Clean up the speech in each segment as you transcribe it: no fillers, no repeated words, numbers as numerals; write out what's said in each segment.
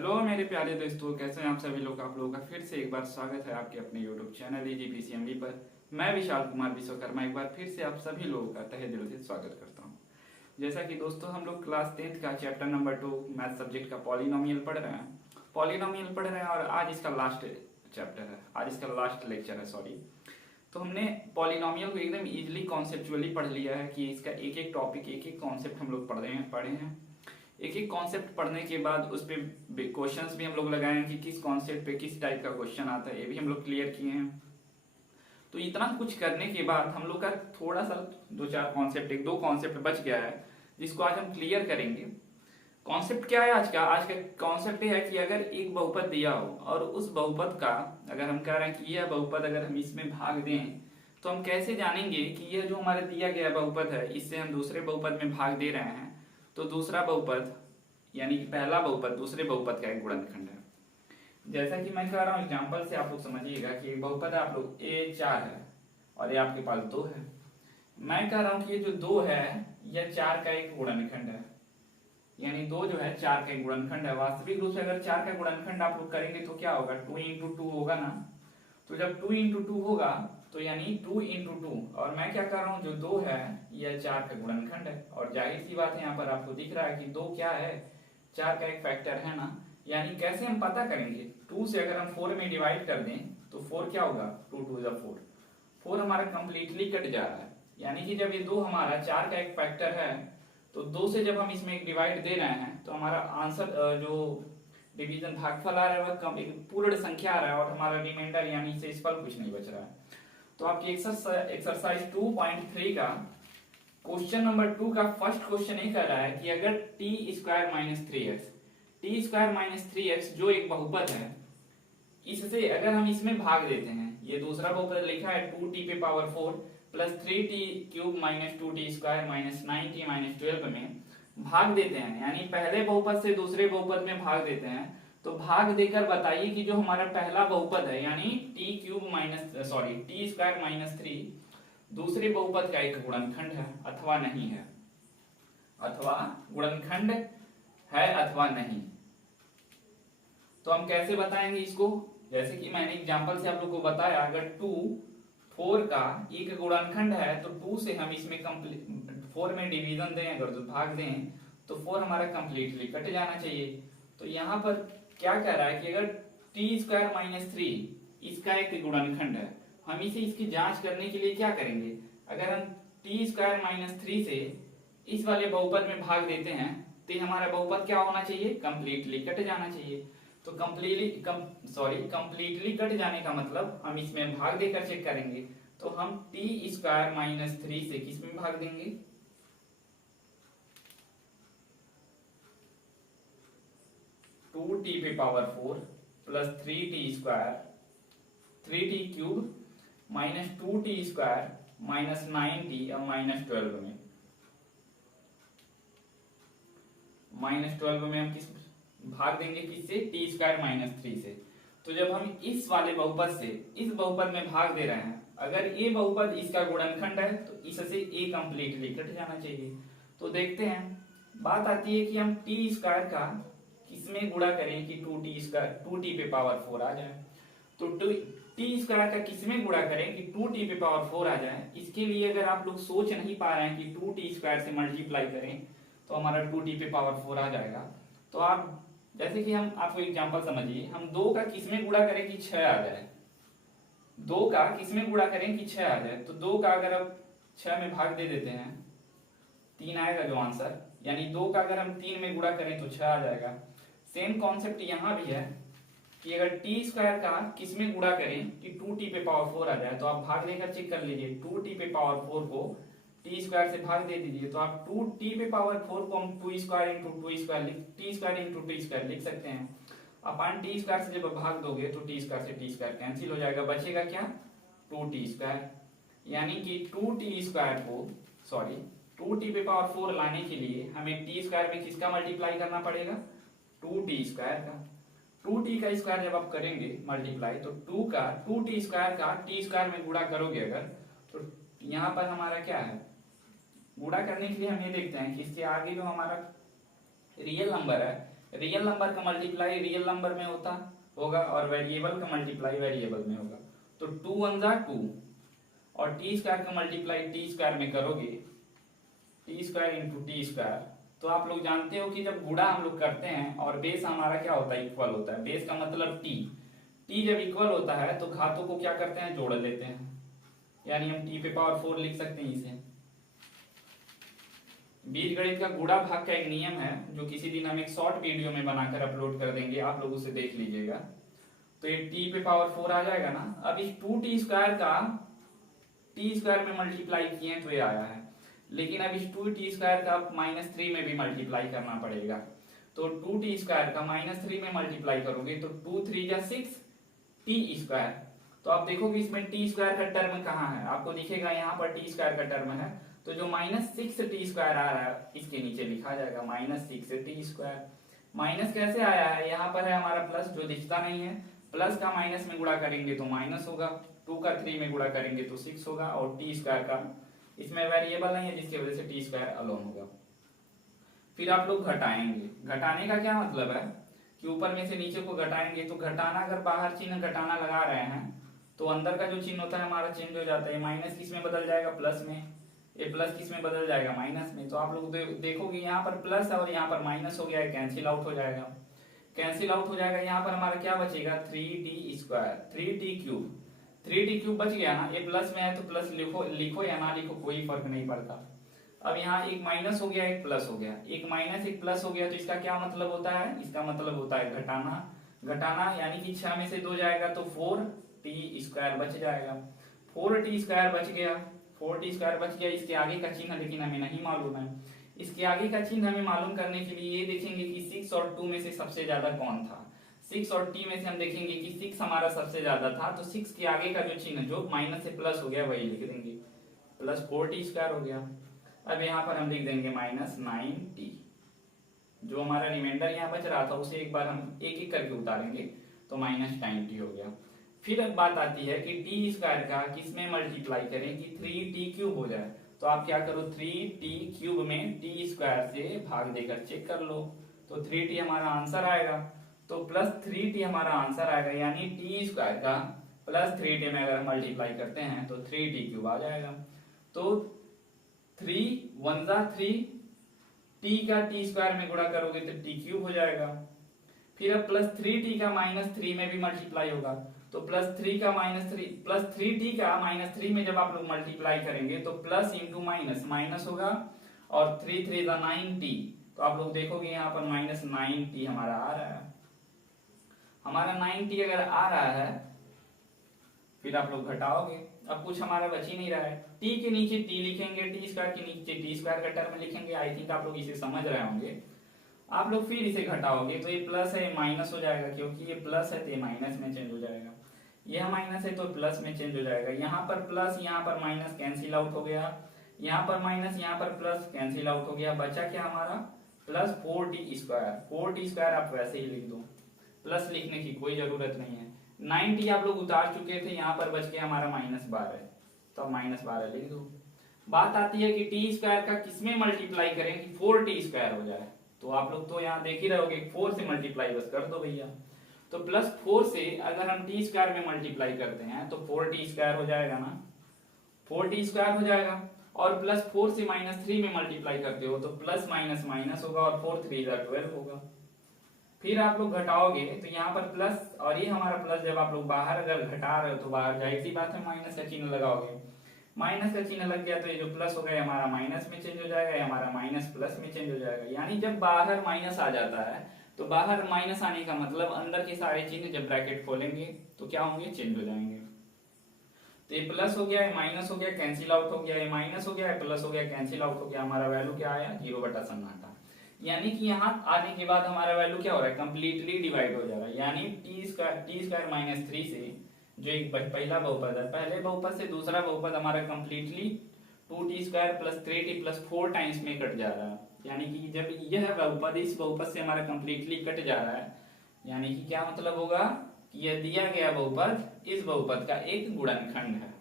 Hello मेरे प्यारे दोस्तों, कैसे हैं आप सभी लोग। आप लोगों का फिर से एक बार स्वागत है आपके अपने यूट्यूब चैनल EGPCMB पर। मैं विशाल कुमार विश्वकर्मा एक बार फिर से आप सभी लोगों का तहे दिल से स्वागत करता हूं। जैसा कि दोस्तों हम लोग क्लास 10th का चैप्टर नंबर 2 मैथ सब्जेक्ट का पॉलिनोमियल पढ़ रहे हैं और आज इसका लास्ट चैप्टर है, आज इसका लास्ट लेक्चर है सॉरी। तो हमने पॉलिनोमियल को एकदम इजीली कॉन्सेप्चुअली पढ़ लिया है कि इसका एक एक टॉपिक एक एक कॉन्सेप्ट हम लोग पढ़े हैं। एक एक कॉन्सेप्ट पढ़ने के बाद उस पर क्वेश्चंस भी हम लोग लगाए हैं कि किस कॉन्सेप्ट पे किस टाइप का क्वेश्चन आता है, ये भी हम लोग क्लियर किए हैं। तो इतना कुछ करने के बाद हम लोग का थोड़ा सा दो चार कॉन्सेप्ट, एक दो कॉन्सेप्ट बच गया है जिसको आज हम क्लियर करेंगे। कॉन्सेप्ट क्या है आज का कॉन्सेप्ट है कि अगर एक बहुपद दिया हो और उस बहुपद का अगर हम कह रहे हैं कि यह बहुपद अगर हम इसमें भाग दें तो हम कैसे जानेंगे कि यह जो हमारा दिया गया बहुपद है इससे हम दूसरे बहुपद में भाग दे रहे हैं तो दूसरा बहुपद यानी कि पहला बहुपद दूसरे बहुपद का एक गुणनखंड है। जैसा कि मैं कह रहा हूं एग्जांपल से आप लोग समझिएगा कि एक बहुपद है आप लोग A4 है और ये आपके पास 2 है। मैं कह रहा हूं कि ये जो 2 है यह 4 का एक गुणनखंड है, यानी 2 जो है 4 का एक गुणनखंड है। वास्तविक रूप से अगर 4 का गुणनखंड आप लोग करेंगे तो क्या होगा, 2 इंटू 2 होगा ना। तो जब 2 इंटू 2 होगा तो यानी 2 इंटू 2, और मैं क्या कर रहा हूँ जो 2 है यह 4 का गुणनखंड है। और जाहिर सी बात है यहाँ पर आपको दिख रहा है कि 2 क्या है, 4 का एक फैक्टर है ना। यानी कैसे हम पता करेंगे, 2 से अगर हम 4 में डिवाइड कर दें तो 4 क्या होगा, 2 2 जा 4, 4 हमारा कंप्लीटली कट जा रहा है। यानी कि जब ये 2 हमारा 4 का एक फैक्टर है तो 2 से जब हम इसमें एक डिवाइड दे रहे हैं तो हमारा आंसर जो डिवीजन भागफल आ रहा है वह एक पूर्ण संख्या आ रहा है और हमारा रिमाइंडर यानी शेषफल कुछ नहीं बच रहा है। तो आपकी एक्सरसाइज 2.3 का क्वेश्चन नंबर 2 का फर्स्ट क्वेश्चन ये कर रहा है कि अगर टी स्क्वायर माइनस 3x जो एक बहुपद है इससे अगर हम इसमें भाग देते हैं, ये दूसरा बहुपद लिखा है 2t पे power 4 plus 3t cube minus 2t square minus 9t minus 12 में भाग देते हैं, यानी पहले बहुपद से दूसरे बहुपद में भाग देते हैं। तो भाग देकर बताइए कि जो हमारा पहला बहुपद है यानी टी स्क्वायर माइनस 3 दूसरे बहुपद का एक गुणनखंड है अथवा नहीं है, अथवा गुणनखंड है अथवा नहीं। तो हम कैसे बताएंगे इसको, जैसे कि मैंने एग्जांपल से आप लोग को बताया, अगर 2 4 का एक गुणनखंड है तो 2 से हम इसमें 4 में डिवीजन दें, अगर तो भाग दें तो 4 हमारा कंप्लीटली कट जाना चाहिए। तो यहाँ पर क्या कह रहा है कि अगर टी स्क्वायर माइनस 3 इसका एक गुणनखंड है, हम इसे इसकी जांच करने के लिए क्या करेंगे, अगर हम टी स्क्वायर माइनस 3 से इस वाले बहुपद में भाग देते हैं तो हमारा बहुपद क्या होना चाहिए, कंप्लीटली कट जाना चाहिए। तो कंप्लीटली कट जाने का मतलब हम इसमें भाग देकर चेक करेंगे। तो हम टी स्क्वायर माइनस 3 से किस में भाग देंगे, 2t पे power 4 plus 3t square 3t cube minus 2t square minus 9t और माइनस 12 में हम किस भाग देंगे, किससे, टी स्क्वायर माइनस 3 से। तो जब हम इस वाले बहुपद से इस बहुपद में भाग दे रहे हैं, अगर ए बहुपद इसका गुणनखंड है तो इससे ए कंप्लीटली कट जाना चाहिए। तो देखते हैं, बात आती है कि हम टी स्क्वायर का किसमें गुणा करें कि 2t पे पावर 4 आ जाए। तो टी स्क्वायर का किसमें गुणा करें कि 2t पे पावर 4 आ जाए। इसके लिए अगर आप लोग सोच नहीं पा रहे हैं कि 2t स्क्वायर से मल्टीप्लाई करें तो हमारा 2t पे पावर 4 आ जाएगा। तो आप जैसे कि हम आपको एग्जांपल समझिए, हम 2 का किसमें गुणा करें कि 6 आ जाए, 2 का किसमें गुणा करें कि 6 आ जाए। तो 2 का अगर आप 6 में भाग दे देते हैं 3 आएगा जो आंसर, यानी 2 का अगर हम 3 में गुणा करें तो 6 आ जाएगा। सेम कॉन्सेप्ट यहां भी है कि अगर टी स्क्वायर का किसमें गुणा करें कि 2t पे पावर 4 आ जाए, तो आप भाग देकर चेक कर लीजिए, 2t पे पावर 4 को टी स्क्वायर से भाग दे दीजिए तो आप 2t पे पावर 4 को हम 2 square into 2 square T square into T square लिख सकते हैं। अपन टी स्क्वायर से जब भाग दोगे तो टी स्क्वायर से टी स्क्वायर कैंसिल हो जाएगा, बचेगा क्या, 2t स्क्वायर। यानी कि 2t स्क्वायर को 2t पे पावर 4 लाने के लिए हमें टी स्क्वायर में किसका मल्टीप्लाई करना पड़ेगा, 2t स्क्वायर का। 2t का स्क्वायर जब आप करेंगे मल्टीप्लाई तो 2t स्क्वायर का टी स्क्वायर में गुणा करोगे अगर, तो यहाँ पर हमारा क्या है, गुणा करने के लिए हम ये देखते हैं कि इसके आगे जो हमारा रियल नंबर है रियल नंबर का मल्टीप्लाई रियल नंबर में होगा और वेरिएबल का मल्टीप्लाई वेरिएबल में होगा। तो 2 वन जा 2 और टी स्क्वायर का मल्टीप्लाई टी स्क्वायर में करोगे, T square into T square. तो आप लोग जानते हो कि जब गुणा हम लोग करते हैं और बेस हमारा क्या होता है, इक्वल होता है। बेस का मतलब टी, टी जब इक्वल होता है तो घातों को क्या करते हैं, जोड़ लेते हैं, यानी हम टी पे पावर 4 लिख सकते हैं इसे। बीजगणित का गुणा भाग का एक नियम है जो किसी दिन हम एक शॉर्ट वीडियो में बनाकर अपलोड कर देंगे, आप लोग उसे देख लीजिएगा। तो ये टी पे पावर 4 आ जाएगा ना। अब इस 2t स्क्वायर का टी स्क्वायर में मल्टीप्लाई किए तो ये आया है, लेकिन अब इस 2t स्क्वायर का -3 में भी मल्टीप्लाई करना पड़ेगा। तो 2t स्क्वायर का -3 में मल्टीप्लाई करोगे तो 2 3 जा 6 टी स्क्वायर। तो आप देखोगे इसमें टी स्क्वायर का टर्म कहाँ है, आपको दिखेगा यहाँ पर टी स्क्वायर का टर्म है। तो जो -6 टी स्क्वायर आ रहा है इसके नीचे लिखा जाएगा -6 टी स्क्वायर। माइनस कैसे आया है, यहाँ पर है हमारा प्लस जो दिखता नहीं है, प्लस का माइनस में गुणा करेंगे तो माइनस होगा, 2 का 3 में गुणा करेंगे तो 6 होगा, और टी स्क्वायर का इसमें वेरिएबल नहीं है जिसकी वजह से टी स्क्वायर अलोन होगा। फिर आप लोग घटाएंगे। घटाने का क्या मतलब है कि ऊपर में से नीचे को घटाएंगे तो घटाना, अगर बाहर चिन्ह घटाना लगा रहे हैं तो अंदर का जो चिन्ह होता है हमारा चेंज हो जाता है। माइनस किस में बदल जाएगा, प्लस में, ये प्लस किस में बदल जाएगा, माइनस में। तो आप लोग देखोगे यहाँ पर प्लस और यहाँ पर माइनस हो गया है, कैंसिल आउट हो जाएगा, कैंसिल आउट हो जाएगा। यहाँ पर हमारा क्या बचेगा, 3t square, 3t cube, 3t cube बच गया ना। ये प्लस में है तो प्लस लिखो या ना लिखो कोई फर्क नहीं पड़ता। अब यहाँ एक माइनस हो गया एक प्लस हो गया, एक माइनस एक प्लस हो गया, तो इसका क्या मतलब होता है, इसका मतलब होता है घटाना। घटाना यानी कि 6 में से 2 जाएगा तो 4t स्क्वायर बच जाएगा, 4t स्क्वायर बच गया, 4t स्क्वायर बच गया। इसके आगे का चिन्ह लेकिन हमें नहीं मालूम है। इसके आगे का चिन्ह हमें मालूम करने के लिए ये देखेंगे कि 6 और 2 में से सबसे ज्यादा कौन था। 6 और t में से हम देखेंगे कि 6 हमारा सबसे ज्यादा था, तो 6 के आगे का जो चिन्ह जो माइनस से प्लस हो गया वही लिख देंगे, प्लस 4t स्क्वायर हो गया। अब यहाँ पर हम लिख देंगे -9t। जो हमारा रिमाइंडर यहाँ बच रहा था उसे एक बार हम एक एक करके उतारेंगे तो -9t हो गया। फिर अब बात आती है कि टी स्क्वायर का किस में मल्टीप्लाई करें कि 3t क्यूब हो जाए। तो आप क्या करो, 3t क्यूब में टी स्क्वायर से भाग देकर चेक कर लो, तो 3t हमारा आंसर आएगा। तो +3t हमारा आंसर आएगा, यानी टी स्क्वायर का +3t में अगर मल्टीप्लाई करते हैं तो 3t क्यूब आ जाएगा। तो 3 1 जा 3, t का t स्क्वायर में गुणा करोगे तो t क्यूब हो जाएगा। फिर अब +3t का -3 में भी मल्टीप्लाई होगा, तो +3 का -3 +3t का -3 में जब आप लोग मल्टीप्लाई करेंगे तो प्लस इंटू माइनस माइनस होगा, और 3 3 जा 9t। तो आप लोग देखोगे यहाँ पर -9t हमारा आ रहा है। हमारा 9t अगर आ रहा है फिर आप लोग घटाओगे, अब कुछ हमारा बच ही नहीं रहा है। t के नीचे t लिखेंगे, टी स्क्वायर के नीचे टी स्क्वायर का टर्म लिखेंगे। आई थिंक आप लोग इसे समझ रहे होंगे। आप लोग फिर इसे घटाओगे तो ये प्लस है माइनस हो जाएगा, क्योंकि ये प्लस है तो ये माइनस में चेंज हो जाएगा, यह माइनस है तो प्लस में चेंज हो जाएगा। यहाँ पर प्लस यहाँ पर माइनस कैंसिल आउट हो गया, यहाँ पर माइनस यहाँ पर प्लस कैंसिल आउट हो गया। बचा क्या हमारा, +4t स्क्वायर। 4t स्क्वायर आप वैसे ही लिख दो, प्लस लिखने की कोई जरूरत नहीं है। 9t आप लोग उतार चुके थे, यहाँ पर बच गया हमारा -12, तो -12 लिख दो। बात आती है कि टी स्क्वायर का किसमें मल्टीप्लाई करें कि 4t स्क्वायर हो जाए। तो आप लोग तो यहाँ देख ही रहोगे, 4 से मल्टीप्लाई बस कर दो भैया। तो +4 से अगर हम टी स्क्वायर में मल्टीप्लाई करते हैं तो 4t स्क्वायर हो जाएगा ना, 4t स्क्वायर हो जाएगा। और +4 से -3 में मल्टीप्लाई करते हो तो प्लस माइनस माइनस होगा, और 4 3 जा 12 होगा। फिर आप लोग घटाओगे तो यहाँ पर प्लस और ये हमारा प्लस, जब आप लोग बाहर अगर घटा रहे हो तो बाहर जाहिर सी बात है माइनस का चिन्ह लगाओगे। माइनस का चिन्ह लग गया तो ये जो प्लस हो गया हमारा माइनस में चेंज हो जाएगा, हमारा माइनस प्लस में चेंज हो जाएगा। यानी जब बाहर माइनस आ जाता है तो बाहर माइनस आने का मतलब अंदर के सारे चिन्ह जब ब्रैकेट खोलेंगे तो क्या होंगे, चेंज हो जाएंगे। तो ये प्लस हो गया, ये माइनस हो गया, कैंसिल आउट हो गया, ये माइनस हो गया, प्लस हो गया, कैंसिल आउट हो गया। हमारा वैल्यू क्या आया, 0/सन्नाटा। यानी कि यहाँ आने के बाद हमारा वैल्यू क्या हो रहा है, कंप्लीटली डिवाइड हो जा रहा है। यानी टी स्क्वायर -3 से जो एक पहला बहुपद है, पहले बहुपद से दूसरा बहुपद हमारा completely 2t square + 3t + 4 times में कट जा रहा है। यानी कि जब यह बहुपद इस बहुपद से हमारा कंप्लीटली कट जा रहा है, यानी कि क्या मतलब होगा कि यह दिया गया बहुपद इस बहुपद का एक गुणनखंड है।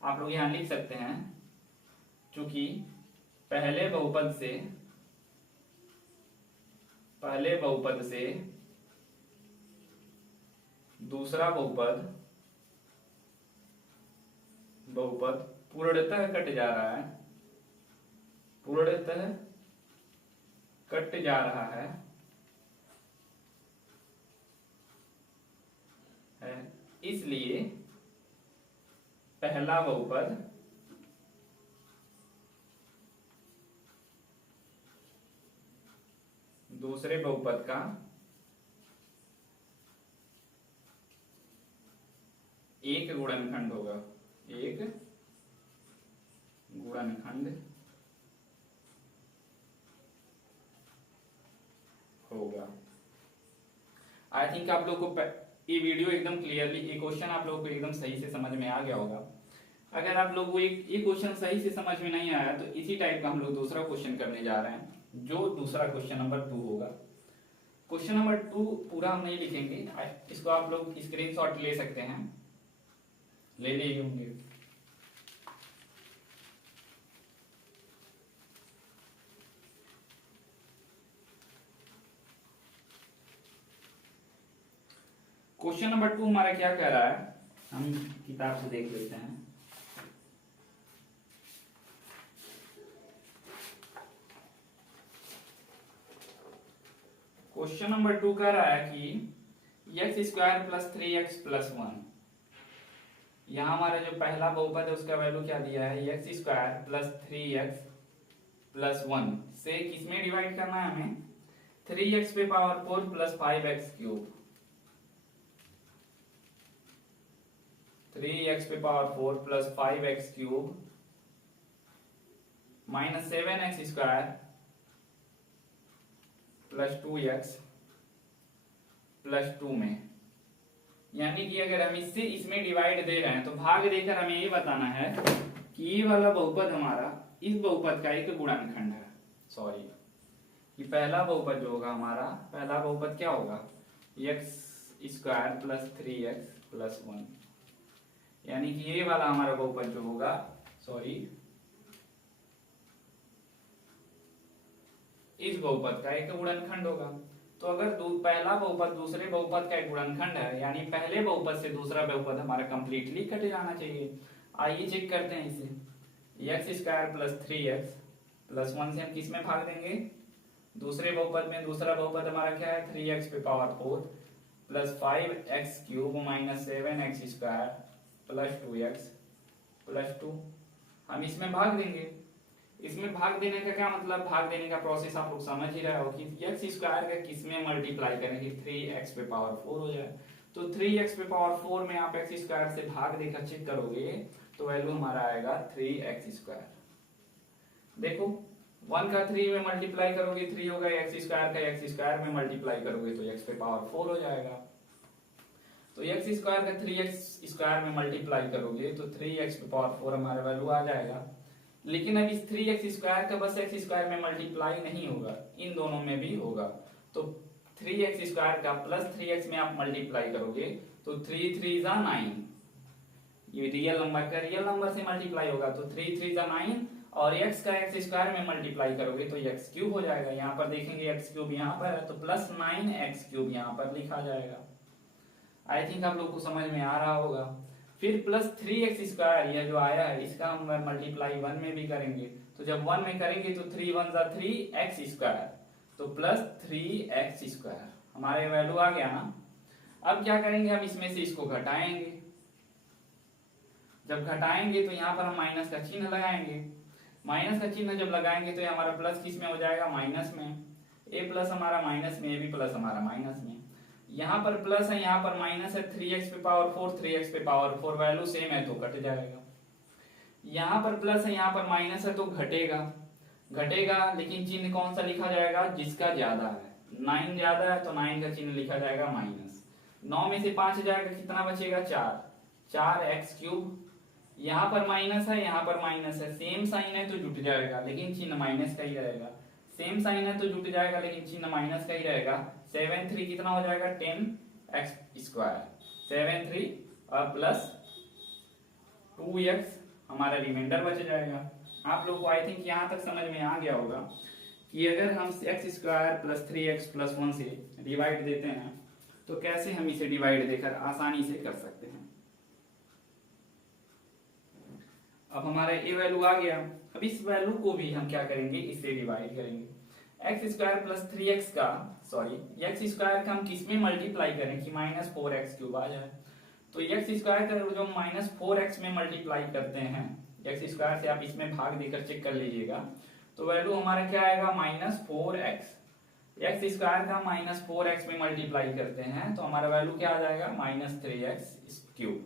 आप लोग यहाँ लिख सकते हैं, चूंकि पहले बहुपद से पहले बहुपद से दूसरा बहुपद पूर्णतः कट जा रहा है, पूर्णतः कट जा रहा है, इसलिए पहला बहुपद दूसरे बहुपद का एक गुणनखंड होगा, एक गुणनखंड होगा। आई थिंक आप लोग को ये वीडियो एकदम क्लियरली, ये क्वेश्चन आप लोगों को एकदम सही से समझ में आ गया होगा। अगर आप लोग को ये क्वेश्चन सही से समझ में नहीं आया तो इसी टाइप का हम लोग दूसरा क्वेश्चन करने जा रहे हैं, जो दूसरा क्वेश्चन नंबर 2 होगा। क्वेश्चन नंबर 2 पूरा हम नहीं लिखेंगे, इसको आप लोग स्क्रीनशॉट ले सकते हैं, ले लिए होंगे। क्वेश्चन नंबर 2 हमारा क्या कह रहा है, हम किताब से देख लेते हैं। क्वेश्चन नंबर 2 कह रहा है कि x square plus 3x plus 1, यहाँ हमारा जो पहला बहुपद है उसका वैल्यू क्या दिया है, x square plus 3x plus 1 से किसमें डिवाइड करना है हमें, 3x पे power 4 plus 5x cube, 3x पे power 4 plus 5x cube minus 7x square plus 2x plus 2 में। यानी कि अगर हम इससे इसमें डिवाइड दे रहे हैं तो भाग देकर हमें ये बताना है कि ये वाला बहुपद हमारा इस बहुपद का एक गुणनखंड है। सॉरी, ये पहला बहुपद जो होगा हमारा, पहला बहुपद क्या होगा, x square plus 3x plus 1, यानी कि ये वाला हमारा बहुपद जो होगा, सॉरी, इस बहुपद का एक गुणनखंड होगा। तो अगर पहला बहुपद दूसरे बहुपद का एक गुणनखंड है, यानी पहले बहुपद से दूसरा बहुपद हमारा कंप्लीटली कट जाना चाहिए। आइए चेक करते हैं इसे। x square plus 3x plus 1 से हम किस में भाग देंगे, दूसरे बहुपद में। दूसरा बहुपद हमारा क्या है, 3x पे power 4 plus 5x cube minus 7x square plus 2x plus 2, हम इसमें भाग देंगे। इसमें भाग देने का क्या मतलब, भाग देने का प्रोसेस आप लोग समझ ही रहे हो कि x स्क्वायर का किस में मल्टीप्लाई करेंगे, 3x पे पावर 4 हो जाए। तो 3x पे पावर 4 में आप x स्क्वायर से भाग देकर चेक करोगे तो वैल्यू हमारा आएगा 3x स्क्वायर। देखो 1 का 3 में मल्टीप्लाई करोगे 3 होगा, x स्क्वायर का x स्क्वायर में मल्टीप्लाई करोगे तो x पे पावर 4 हो जाएगा। तो x स्क्वायर का 3x स्क्वायर में मल्टीप्लाई करोगे तो 3x पे पावर 4 हमारा वैल्यू आ जाएगा। लेकिन अब इस 3x स्क्वायर का बस x स्क्वायर में मल्टीप्लाई नहीं होगा, इन दोनों में भी होगा। तो 3x स्क्वायर का प्लस 3x में आप मल्टीप्लाई करोगे तो 3 3 जा 9, ये रियल नंबर का रियल नंबर से मल्टीप्लाई होगा तो 3 3 जा 9, और x का x स्क्वायर में मल्टीप्लाई करोगे तो x क्यूब हो जाएगा। यहाँ पर देखेंगे x क्यूब यहाँ पर है तो प्लस 9x क्यूब यहाँ पर लिखा जाएगा। आई थिंक आप लोग को समझ में आ रहा होगा। फिर प्लस 3x स्क्वायर यह जो आया है इसका हम मल्टीप्लाई 1 में भी करेंगे, तो जब 1 में करेंगे तो 3 1 जा 3x स्क्वायर, तो प्लस 3x स्क्वायर हमारे वैल्यू आ गया ना। अब क्या करेंगे, हम इसमें से इसको घटाएंगे। जब घटाएंगे तो यहाँ पर हम माइनस का चिन्ह लगाएंगे। माइनस का चिन्ह जब लगाएंगे तो हमारा प्लस किस में हो जाएगा, माइनस में। ए प्लस हमारा माइनस में, ए भी प्लस हमारा माइनस में। यहाँ पर प्लस है, यहाँ पर माइनस है, 3x पे पावर 4 3x पे पावर 4 वैल्यू सेम है तो कट जाएगा। यहाँ पर प्लस है, यहाँ पर माइनस है तो घटेगा, घटेगा लेकिन चिन्ह कौन सा लिखा जाएगा, जिसका ज्यादा है। 9 ज्यादा है तो 9 का चिन्ह लिखा जाएगा माइनस। 9 में से 5 जाएगा कितना बचेगा, 4 4x क्यूब। यहाँ पर माइनस है, यहाँ पर माइनस है, सेम साइन है तो जुट जाएगा लेकिन चिन्ह माइनस का ही रहेगा। सेम साइन है तो जुट जाएगा लेकिन चिन्ह माइनस का ही रहेगा। 7 3 कितना हो जाएगा, 10x स्क्वायर। 7 3 और प्लस 2x हमारा रिमाइंडर बच जाएगा। आप लोग को आई थिंक यहाँ तक समझ में आ गया होगा कि अगर हम x square plus 3x plus 1 से डिवाइड देते हैं तो कैसे हम इसे डिवाइड देकर आसानी से कर सकते हैं। अब हमारा ये वैल्यू आ गया। अब इस वैल्यू को भी हम क्या करेंगे, इससे डिवाइड करेंगे। एक्स स्क्वायर प्लस 3x का एक्स स्क्वायर का हम किस में मल्टीप्लाई करें कि माइनस 4x क्यूब आ जाए। तो एक्स स्क्वायर का जो माइनस 4x में मल्टीप्लाई करते हैं, एक्स स्क्वायर से आप इसमें भाग देकर चेक कर लीजिएगा, तो वैल्यू हमारा क्या आएगा माइनस 4x। एक्स स्क्वायर का माइनस 4x में मल्टीप्लाई करते हैं तो हमारा वैल्यू क्या आ जाएगा minus 3x cube,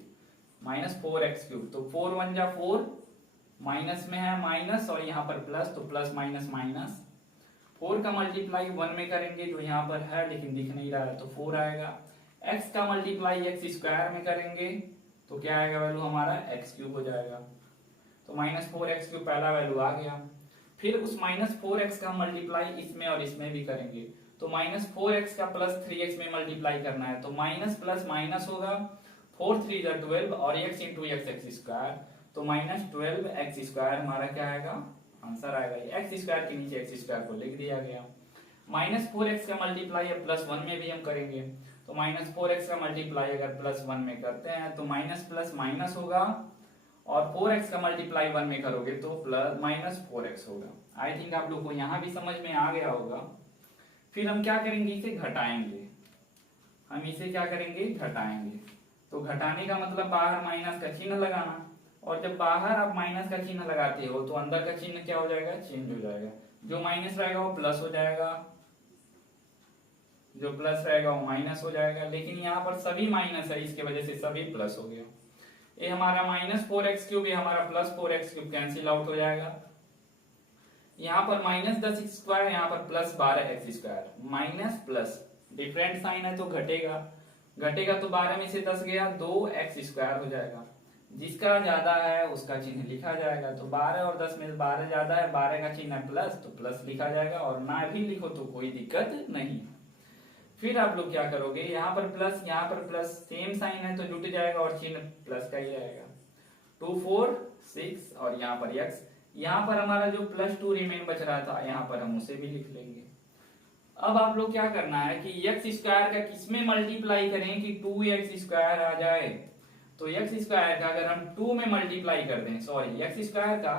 minus 4x cube. तो 4 1 जा 4, माइनस में है माइनस और यहाँ पर प्लस, तो प्लस माइनस माइनस। 4 का मल्टीप्लाई 1 में करेंगे जो यहाँ पर है लेकिन दिख नहीं रहा है, तो 4 आएगा। x का मल्टीप्लाई एक्स स्क्वायर में करेंगे तो क्या आएगा वैल्यू हमारा x क्यूब हो जाएगा। तो माइनस 4x क्यूब पहला वैल्यू आ गया। फिर उस माइनस 4x का मल्टीप्लाई इसमें और इसमें भी करेंगे तो माइनस 4x का प्लस 3x में मल्टीप्लाई करना है तो माइनस प्लस माइनस होगा, 4 3 जा 12 और x इंटू एक्स स्क्वायर, तो माइनस 12x स्क्वायर हमारा क्या आएगा आंसर आएगा। एक्स स्क्वायर के नीचे एक्स स्क्वायर को लिख दिया गया। माइनस 4x का मल्टीप्लाई अब प्लस 1 में भी हम करेंगे तो माइनस 4x का मल्टीप्लाई अगर प्लस 1 में करते हैं तो माइनस प्लस माइनस होगा और 4x का मल्टीप्लाई 1 में करोगे तो प्लस माइनस 4x होगा। आई थिंक आप लोग को यहाँ भी समझ में आ गया होगा। फिर हम क्या करेंगे, इसे घटाएंगे। हम इसे क्या करेंगे घटाएंगे। तो घटाने का मतलब बाहर माइनस का चिन्ह लगाना, और जब बाहर आप माइनस का चिन्ह लगाते हो तो अंदर का चिन्ह क्या हो जाएगा चेंज हो जाएगा। जो माइनस रहेगा वो प्लस हो जाएगा, जो प्लस रहेगा वो माइनस हो जाएगा। लेकिन यहाँ पर सभी माइनस है इसके वजह से सभी प्लस हो गया। ये हमारा माइनस 4x क्यूब, ये हमारा plus 4x cube cancel out हो जाएगा। यहाँ पर माइनस 10 स्क्वायर, यहाँ पर plus 12x square, minus plus different sign है तो घटेगा, घटेगा तो 12 में से 10 गया 2x स्क्वायर हो जाएगा। जिसका ज्यादा है उसका चिन्ह लिखा जाएगा। तो 12 और 10 में 12 ज्यादा है, 12 का चिन्ह प्लस तो प्लस लिखा जाएगा, और ना भी लिखो तो कोई दिक्कत नहीं। फिर आप लोग क्या करोगे, यहाँ पर प्लस सेम साइन है तो जुट जाएगा और चिन्ह प्लस का ही रहेगा। 2 4 6 और यहाँ पर x, यहाँ पर हमारा जो प्लस 2 रिमेन बच रहा था यहाँ पर हम उसे भी लिख लेंगे। अब आप लोग क्या करना है कि एक्स स्क्वायर का किसमें मल्टीप्लाई करें कि 2x स्क्वायर आ जाए। तो एक्स स्क्वायर का अगर हम 2 में मल्टीप्लाई कर दें, सॉरी एक्स स्क्वायर का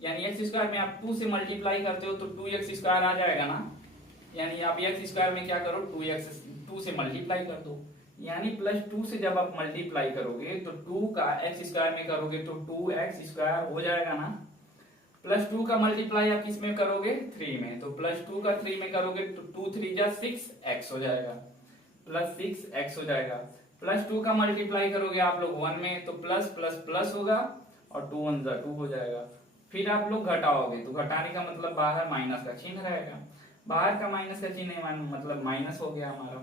यानी एक्स स्क्वायर में आप 2 से मल्टीप्लाई करते हो तो 2x स्क्वायर आ जाएगा ना। यानी आप एक्स स्क्वायर में क्या करो 2 से मल्टीप्लाई कर दो, यानी प्लस 2 से जब आप मल्टीप्लाई करोगे तो 2 का एक्स स्क्वायर में करोगे तो 2x स्क्वायर हो जाएगा ना। प्लस 2 का मल्टीप्लाई आप किस में करोगे 3 में, तो प्लस 2 का 3 में करोगे तो 2 3 जा 6x हो जाएगा, प्लस 6x हो जाएगा। प्लस 2 का मल्टीप्लाई करोगे आप लोग 1 में तो प्लस प्लस प्लस होगा और 2 1 जा 2 हो जाएगा। फिर आप लोग घटाओगे तो घटाने का मतलब बाहर माइनस का चिन्ह रहेगा, बाहर का माइनस का चिन्ह मतलब माइनस हो गया हमारा,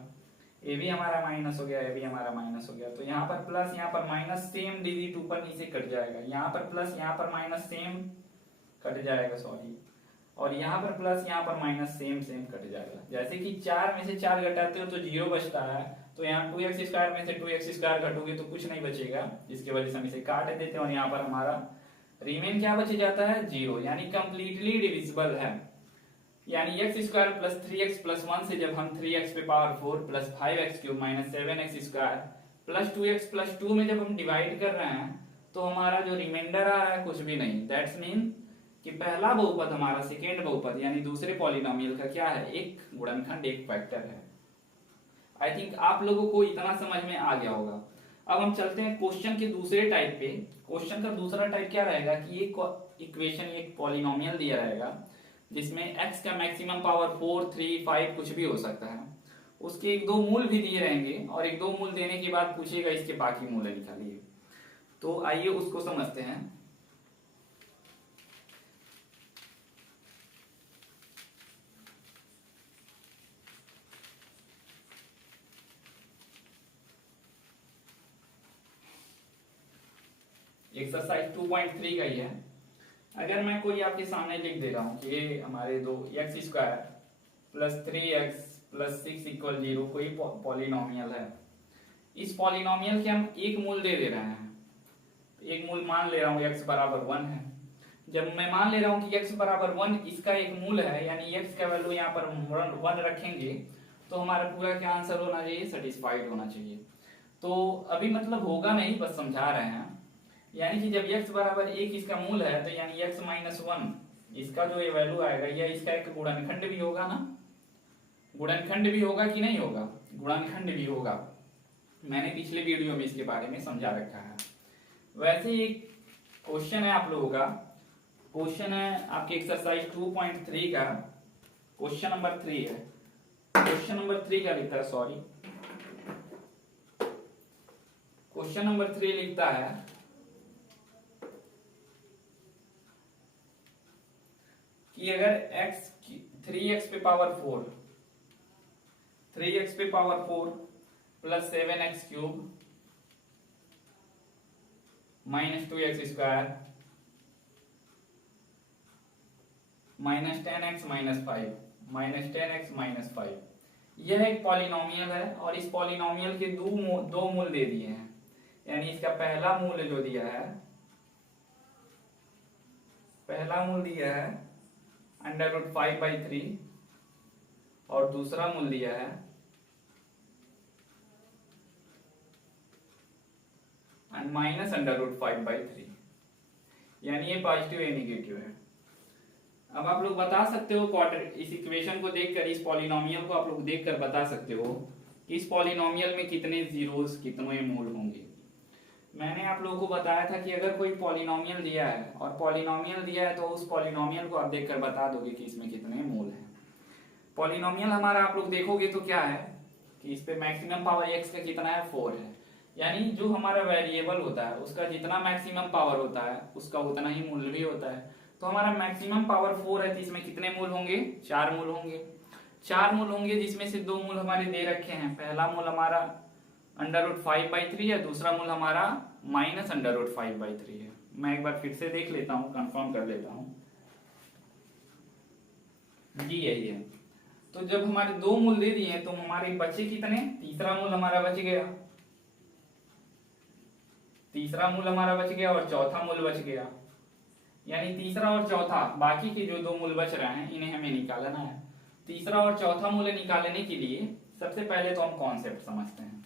ये भी हमारा माइनस हो गया, ये भी हमारा माइनस हो गया। तो यहाँ पर प्लस यहाँ पर माइनस सेम डिजिट ऊपर नीचे कट जाएगा, यहाँ पर प्लस यहाँ पर माइनस सेम कट जाएगा, सॉरी, और यहाँ पर प्लस यहाँ पर माइनस सेम सेम कट जाएगा। जैसे कि 4 में से 4 घटाते हो तो 0 बचता है, तो यहाँ 2x स्क्वायर में से 2x स्क्वायर घटोगे तो कुछ नहीं बचेगा, जिसकी वजह से हम इसे काट देते हैं और यहाँ पर हमारा रिमेन क्या बच जाता है 0, यानी कंप्लीटली डिविजिबल है। यानी x square plus 3x plus 1 से जब हम 3x पे power 4 plus 5x cube minus 7x square plus 2x plus 2 में जब हम डिवाइड कर रहे हैं तो हमारा जो रिमाइंडर आ रहा है कुछ भी नहीं। दैट्स मीन कि पहला बहुपद हमारा सेकेंड बहुपद यानी दूसरे पॉलिनोमियल का क्या है, एक गुणनखंड एक फैक्टर है। आई थिंक आप लोगों को इतना समझ में आ गया होगा। अब हम चलते हैं क्वेश्चन के दूसरे टाइप पे। क्वेश्चन का दूसरा टाइप क्या रहेगा कि एक इक्वेशन एक पॉलिनोमियल दिया रहेगा जिसमें x का मैक्सिमम पावर 4 3 5 कुछ भी हो सकता है, उसके एक दो मूल भी दिए रहेंगे और एक दो मूल देने के बाद पूछेगा इसके बाकी मूल निकालिए। तो आइए उसको समझते हैं। एक्सरसाइज 2.3 का ही है। अगर मैं कोई आपके सामने लिख दे रहा हूं कि ये हमारे दो x square plus 3x plus 6 equal 0 कोई पॉलिनोमियल है, इस पॉलिनोमियल के हम एक मूल दे रहे हैं, एक मूल मान ले रहा हूं x बराबर 1 है। जब मैं मान ले रहा हूँ कि x बराबर 1 इसका एक मूल है, यानी x का वैल्यू यहाँ पर 1 रखेंगे तो हमारा पूरा क्या आंसर होना चाहिए, सेटिस्फाइड होना चाहिए। तो अभी मतलब होगा नहीं, बस समझा रहे हैं। यानी कि जब x बराबर 1 इसका मूल है तो यानी x माइनस 1 इसका जो ये वैल्यू आएगा, यह इसका एक गुणनखंड भी होगा ना। गुणनखंड भी होगा कि नहीं होगा, गुणनखंड भी होगा। मैंने पिछले वीडियो में इसके बारे में समझा रखा है। वैसे एक क्वेश्चन है आप लोगों का, क्वेश्चन है आपके एक्सरसाइज 2.3 का, क्वेश्चन नंबर 3 है। क्वेश्चन नंबर 3 का लिखता है, सॉरी, क्वेश्चन नंबर 3 लिखता है कि अगर x 3x पे पावर 4 3x पे power 4 plus 7x cube minus 2x square minus 10x minus 5 minus 10x minus 5 यह एक पॉलिनोमियल है और इस पॉलिनोमियल के दो मूल दे दिए हैं। यानी इसका पहला मूल जो दिया है, पहला मूल दिया है √5/3 और दूसरा मूल दिया है माइनस √5/3, यानी ये पॉजिटिव या निगेटिव है। अब आप लोग बता सकते हो इस इक्वेशन को देखकर, इस पॉलिनोमियल को आप लोग देखकर बता सकते हो कि इस पॉलिनोमियल में कितने जीरोस, कितने मूल होंगे। मैंने आप लोगों को बताया था कि अगर कोई पॉलिनोमियल दिया है और पॉलिनोमियल दिया है तो उस पॉलिनोमियल को आप देखकर बता दोगे कि इसमें कितने मूल हैं। पॉलिनोमियल हमारा आप लोग देखोगे तो क्या है कि इस पे मैक्सिमम पावर x का कितना है, 4 है। यानी जो हमारा वेरिएबल होता है उसका जितना मैक्सिमम पावर होता है उसका उतना ही मूल भी होता है। तो हमारा मैक्सिमम पावर 4 है तो इसमें कितने मूल होंगे, 4 मूल होंगे। 4 मूल होंगे जिसमें से 2 मूल हमारे दे रखे हैं। पहला मूल हमारा √5/3 है, दूसरा मूल हमारा माइनस √5/3 है। मैं एक बार फिर से देख लेता हूँ, कंफर्म कर लेता हूँ जी, यही है। तो जब हमारे 2 मूल दे दिए तो हमारे बचे कितने, तीसरा मूल हमारा बच गया, तीसरा मूल हमारा बच गया और चौथा मूल बच गया। यानी तीसरा और चौथा, बाकी के जो 2 मूल बच रहे हैं इन्हें हमें निकालना है। तीसरा और चौथा मूल निकालने के लिए सबसे पहले तो हम कॉन्सेप्ट समझते हैं।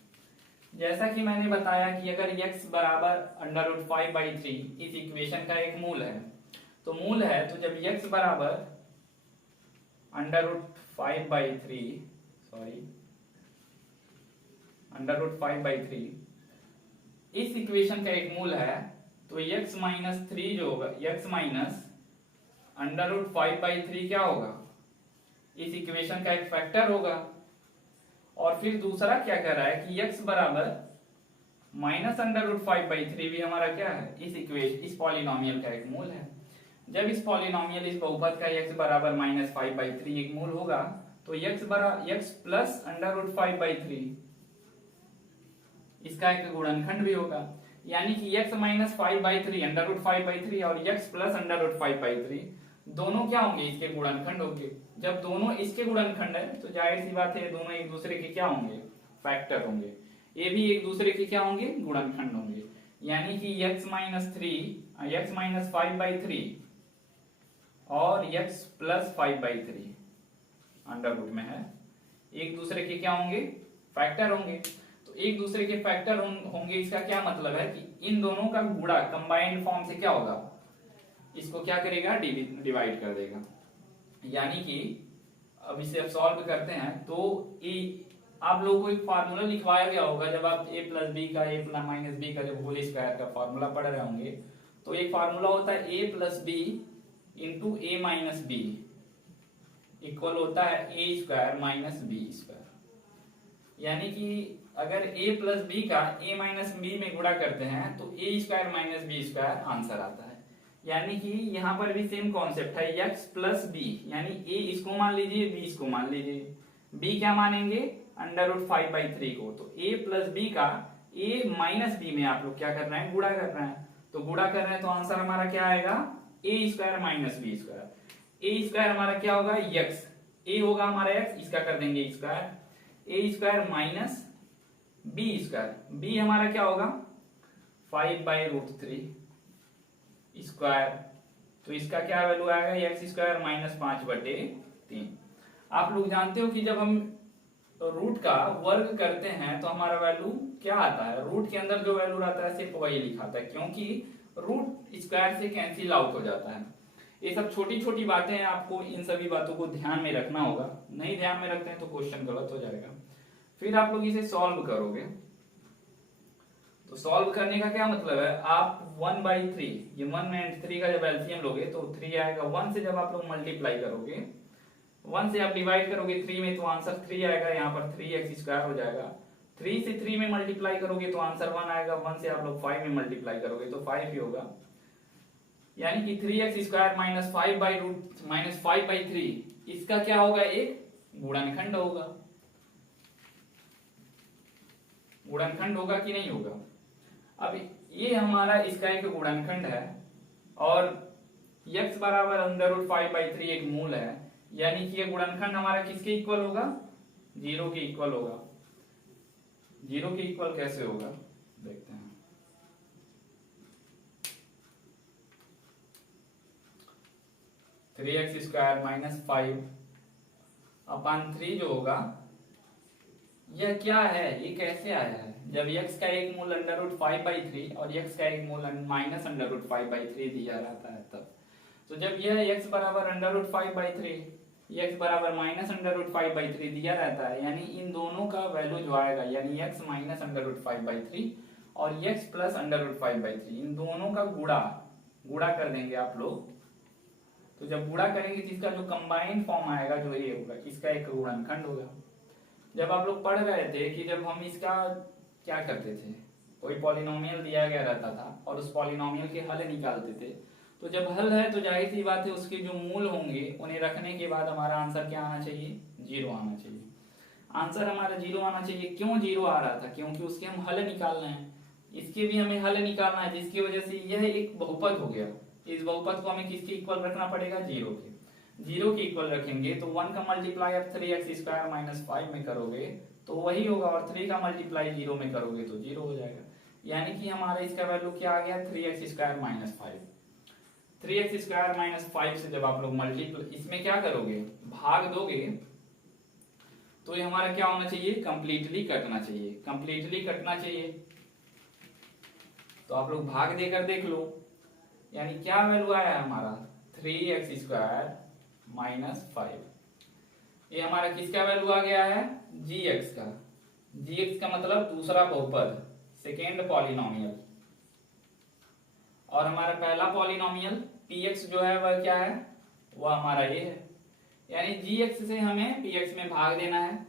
जैसा कि मैंने बताया कि अगर x बराबर √5/3 इस इक्वेशन का एक मूल है, तो मूल है तो जब x बराबर √5/3 इस इक्वेशन का एक मूल है तो x माइनस 3 जो होगा, x माइनस √5/3 क्या होगा, इस इक्वेशन का एक फैक्टर होगा। और फिर दूसरा क्या कर रहा है कि x बराबर माइनस √5/3 भी हमारा क्या है, इस पॉलिनोमियल का एक मूल है। जब इस पॉलिनोमियल, इस बहुपद का x बराबर -5/3 एक मूल होगा तो x प्लस √5/3 इसका एक गुणनखंड भी होगा। यानी कि x माइनस 5/3 √5/3 और x प्लस √5/3 दोनों क्या होंगे, इसके गुणनखंड होंगे। जब दोनों इसके गुणनखंड है तो जाहिर सी बात है दोनों एक दूसरे के क्या होंगे, फैक्टर होंगे। ये भी एक दूसरे के क्या होंगे, गुणनखंड होंगे। यानी कि x माइनस 5/3 और x प्लस 5/3 अंडर रूट में है, एक दूसरे के क्या होंगे, फैक्टर होंगे। तो एक दूसरे के फैक्टर होंगे, इसका क्या मतलब है कि इन दोनों का गुणा कंबाइंड फॉर्म से क्या होगा, इसको क्या करेगा, डिवाइड कर देगा। यानी कि अब इसे अब सॉल्व करते हैं तो आप लोगों को एक फार्मूला लिखवाया गया होगा जब आप a प्लस बी का, a प्लस माइनस बी का जब होल स्क्वायर का फार्मूला पढ़ रहे होंगे तो एक फार्मूला होता है a plus B into a minus B equal होता है a square minus B square. यानी कि अगर a प्लस बी का a माइनस बी में गुणा करते हैं तो a square minus B square answer आता है। यानी कि यहाँ पर भी सेम कॉन्सेप्ट है, x प्लस बी, यानी a इसको मान लीजिए, b इसको मान लीजिए। b क्या मानेंगे, √5/3 को। तो a प्लस बी का a माइनस बी में आप लोग क्या कर रहे हैं, गुणा कर रहे हैं। तो गुणा कर रहे हैं तो आंसर हमारा क्या आएगा, a square minus B square. a square हमारा क्या होगा, x, a होगा हमारा x, इसका कर देंगे square, a square minus B square, b हमारा क्या होगा 5/√3 स्क्वायर तो इसका क्या वैल्यू आएगा, एक्स स्क्वायर माइनस 5/3। आप लोग जानते हो कि जब हम रूट का वर्ग करते हैं तो हमारा वैल्यू क्या आता है, रूट के अंदर जो वैल्यू आता है सिर्फ वही लिखाता है, क्योंकि रूट स्क्वायर से कैंसिल आउट हो जाता है। ये सब छोटी छोटी बातें हैं, आपको इन सभी बातों को ध्यान में रखना होगा, नहीं ध्यान में रखते हैं तो क्वेश्चन गलत हो जाएगा। फिर आप लोग इसे सॉल्व करोगे, तो सॉल्व करने का क्या मतलब है, आप 1/3, ये 1 एंड 3 का जब एलसीएम लोगे तो 3 आएगा। 1 से जब आप लोग मल्टीप्लाई करोगे, 1 से आप डिवाइड करोगे 3 में तो आंसर 3 आएगा, यहाँ पर 3x² हो जाएगा। 3 से 3 में मल्टीप्लाई करोगे तो आंसर 1 आएगा। 1 से आप लोग 5 में मल्टीप्लाई करोगे तो 5 ही होगा, यानी कि 3x² माइनस 5/3 इसका क्या होगा, एक गुणनखंड होगा। गुणनखंड होगा कि नहीं होगा। अब ये हमारा इसका एक गुणनखंड है और x बराबर √5/3 एक मूल है, यानी कि ये गुणनखंड हमारा किसके इक्वल होगा, 0 के इक्वल होगा। 0 के इक्वल कैसे होगा देखते हैं। 3x² माइनस 5/3 जो होगा, यह क्या है, ये कैसे आया है, जब x का एक मूल √5/3 और x का एक मूल माइनस √5/3 दिया रहता है तब। तो जब यह x बराबर √5/3, x बराबर माइनस √5/3 दिया रहता है, यानी इन दोनों का वैल्यू जो आएगा, यानी x माइनस √5/3 और x प्लस √5/3, इन दोनों का गुणा कर देंगे आप लोग। तो जब गुणा करेंगे तो इसका जो कंबाइंड फॉर्म आएगा जो ये होगा, इसका एक गुणनखंड होगा। जब आप लोग पढ़ रहे थे कि जब हम इसका क्या करते थे, कोई पॉलिनोमियल दिया गया रहता था और उस पॉलिनोमियल के हल निकालते थे, तो जब हल है तो जाहिर सी बात है उसके जो मूल होंगे उन्हें रखने के बाद हमारा आंसर क्या आना चाहिए, 0 आना चाहिए। आंसर हमारा 0 आना चाहिए। क्यों 0 आ रहा था, क्योंकि उसके हम हल निकालना है, इसके भी हमें हल निकालना है, जिसकी वजह से यह एक बहुपद हो गया। इस बहुपद को हमें किसके इक्वल रखना पड़ेगा, 0 के। 0 के इक्वल रखेंगे तो 1 का मल्टीप्लाई आप 3x² माइनस 5 में करोगे तो वही होगा, और 3 का मल्टीप्लाई 0 में करोगे तो 0 हो जाएगा। यानी कि हमारा इसका वैल्यू क्या आ गया, 3x² माइनस 5। 3x² माइनस 5 से जब आप लोग मल्टीप्लाई इसमें क्या करोगे, भाग दोगे, तो ये हमारा क्या होना चाहिए, कंप्लीटली कटना चाहिए। कंप्लीटली कटना चाहिए तो आप लोग भाग देकर देख लो, यानी क्या वैल्यू आया है हमारा, 3x² माइनस 5। ये हमारा किसका वैल्यू आ गया है, gx का। gx का मतलब दूसरा बहुपद, सेकेंड पॉलिनोमियल, और हमारा पहला पॉलिनोमियल px जो है वह क्या है, वह हमारा ये है। यानी gx से हमें px में भाग देना है।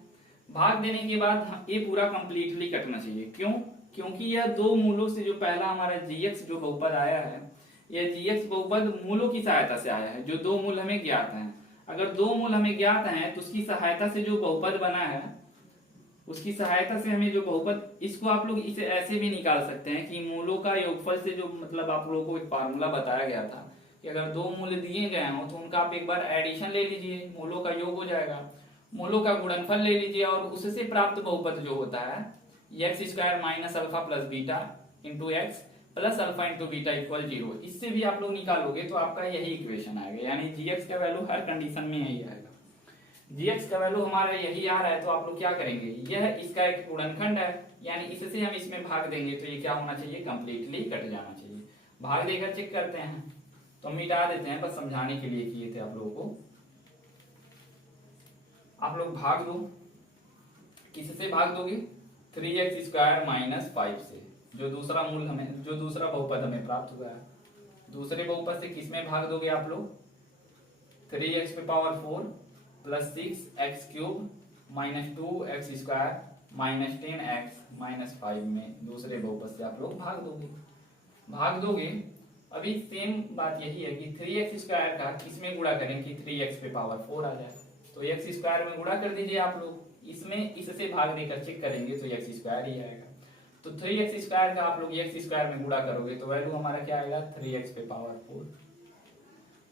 भाग देने के बाद ये पूरा कंप्लीटली कटना चाहिए। क्यों, क्योंकि यह दो मूलों से जो पहला हमारा gx जो बहुपद आया है, यह gx बहुपद मूलों की सहायता से आया है, जो दो मूल हमें ज्ञात हैं। अगर दो मूल हमें ज्ञात हैं तो उसकी सहायता से जो बहुपद बना है, उसकी सहायता से हमें जो बहुपद, इसको आप लोग इसे ऐसे भी निकाल सकते हैं कि मूलों का योगफल से जो, मतलब आप लोगों को एक फार्मूला बताया गया था कि अगर दो मूल दिए गए हों तो उनका आप एक बार एडिशन ले लीजिए, मूलों का योग हो जाएगा। मूलों का गुणनफल ले लीजिए और उससे प्राप्त बहुपद जो होता है x² minus alpha plus beta into x plus alpha into beta equal 0, इससे भी आप लोग निकालोगे तो आपका यही इक्वेशन आएगा। यानी gx का वैल्यू हर कंडीशन में यही आएगा। gx का वैल्यू हमारा यही आ रहा है तो आप लोग क्या करेंगे, यह इसका एक गुणनखंड है, यानी इससे हम इसमें भाग देंगे तो ये क्या होना चाहिए, कंप्लीटली कट जाना चाहिए। भाग देकर चेक करते हैं, तो मिटा देते हैं, बस समझाने के लिए किए थे आप लोगों को। आप लोग भाग दो, किससे भाग दोगे, 3x² माइनस 5 से, जो दूसरा मूल हमें, जो दूसरा बहुपद हमें प्राप्त हुआ है। दूसरे बहुपद से किसमें भाग दोगे आप लोग, 3x⁴ plus 6x³ minus 2x² minus 10x minus 5 में दूसरे बहुपद से आप लोग भाग दोगे। अभी सेम बात यही है कि 3x² का किसमें गुणा करें कि 3x⁴ आ जाए, तो x² में गुणा कर दीजिए आप लोग, इसमें इससे भाग देकर चेक करेंगे तो x² ही आएगा। तो 3x² का आप लोग x² में गुणा करोगे तो वैल्यू हमारा क्या आएगा, 3x⁴।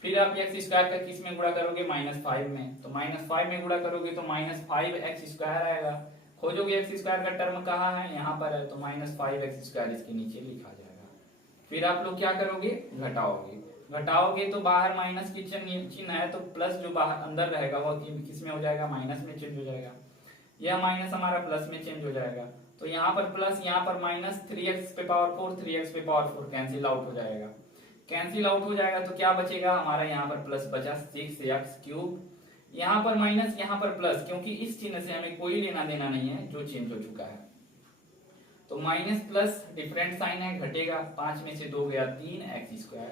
फिर आप x² का किस में गुणा करोगे, -5 में, तो -5 में गुणा करोगे तो -5x² आएगा। खोजोगे x² का टर्म कहाँ है, यहाँ पर है, तो -5x² इसके नीचे लिखा जाएगा। फिर आप लोग क्या करोगे, घटाओगे, घटाओगे तो बाहर माइनस की चिन्ह है, तो प्लस जो बाहर अंदर रहेगा वो किस में हो जाएगा, माइनस में चेंज हो जाएगा। यह माइनस हमारा प्लस में चेंज हो जाएगा। तो यहाँ पर प्लस, यहाँ पर माइनस, 3x पे पावर 4, 3x पे पावर 4 कैंसिल आउट हो जाएगा। कैंसिल आउट हो जाएगा तो क्या बचेगा हमारा, यहाँ पर प्लस बचा 6x³, यहाँ पर माइनस, यहाँ पर प्लस, क्योंकि इस चिन्ह से हमें कोई लेना देना नहीं है जो चेंज हो चुका है। तो माइनस प्लस डिफरेंट साइन है, घटेगा, 5 में से 2 गया 3x²,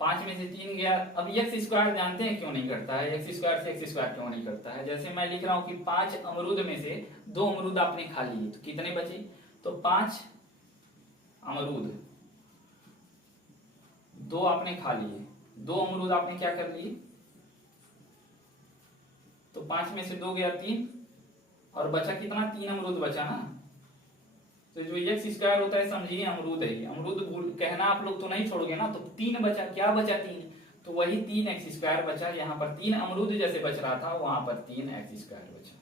5 में से 3 गया। अब x² जानते हैं क्यों नहीं करता है, x² से x² क्यों नहीं करता है। जैसे मैं लिख रहा हूं कि 5 अमरूद में से 2 अमरूद आपने खा लिए, तो कितने बचे, तो 5 अमरूद, 2 आपने खा लिए, 2 अमरूद आपने क्या कर लिए, तो 5 में से 2 गया 3, और बचा कितना, 3 अमरूद बचा ना। तो जो x² होता है समझिए अमरूद है, अमरूद कहना आप लोग तो नहीं छोड़ोगे ना। तो 3 बचा, क्या बचा 3, तो वही 3x² बचा। यहाँ पर 3 अमरूद जैसे बच रहा था, वहां पर 3x² बचा।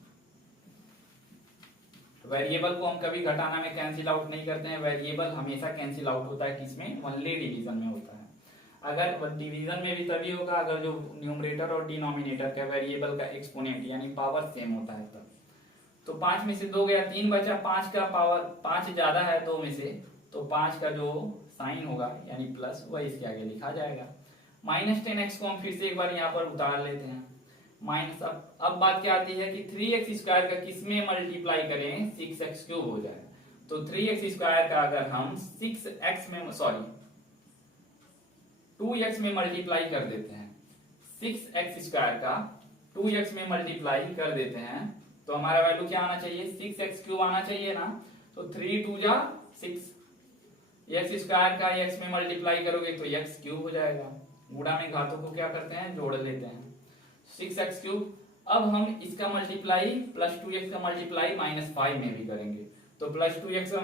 वेरिएबल को हम कभी घटाना में कैंसिल आउट नहीं करते हैं, वेरिएबल हमेशा कैंसिल आउट होता है किसमें, वनली डिवीजन में होता है। अगर डिवीजन में भी तभी होगा अगर जो न्यूमरेटर और डिनोमिनेटर का वेरिएबल का एक्सपोनेंट यानी पावर सेम होता है तब। तो 5 में से 2 गया 3 बचा, 5 का पावर 5 ज्यादा है 2 में से, तो 5 का जो साइन होगा यानी प्लस, वह इसके आगे लिखा जाएगा। -10x को हम फिर से एक बार यहाँ पर उतार लेते हैं। माइनस, अब बात क्या आती है कि 3x² का किसमें मल्टीप्लाई करें, 6x³ हो जाए। तो 3x² का अगर हम 6x में, सॉरी 2x में मल्टीप्लाई कर देते हैं, 6x² का 2x में मल्टीप्लाई कर देते हैं, तो हमारा वैल्यू क्या आना चाहिए, 6x³ आना चाहिए ना। तो 3 2 जा 6, x² का x में मल्टीप्लाई करोगे तो x³ हो जाएगा। गुणा में घातों को क्या करते हैं, जोड़ लेते हैं, 6x³। अब हम इसका मल्टीप्लाई +2x का मल्टीप्लाई -5 में भी करेंगे, तो +2x का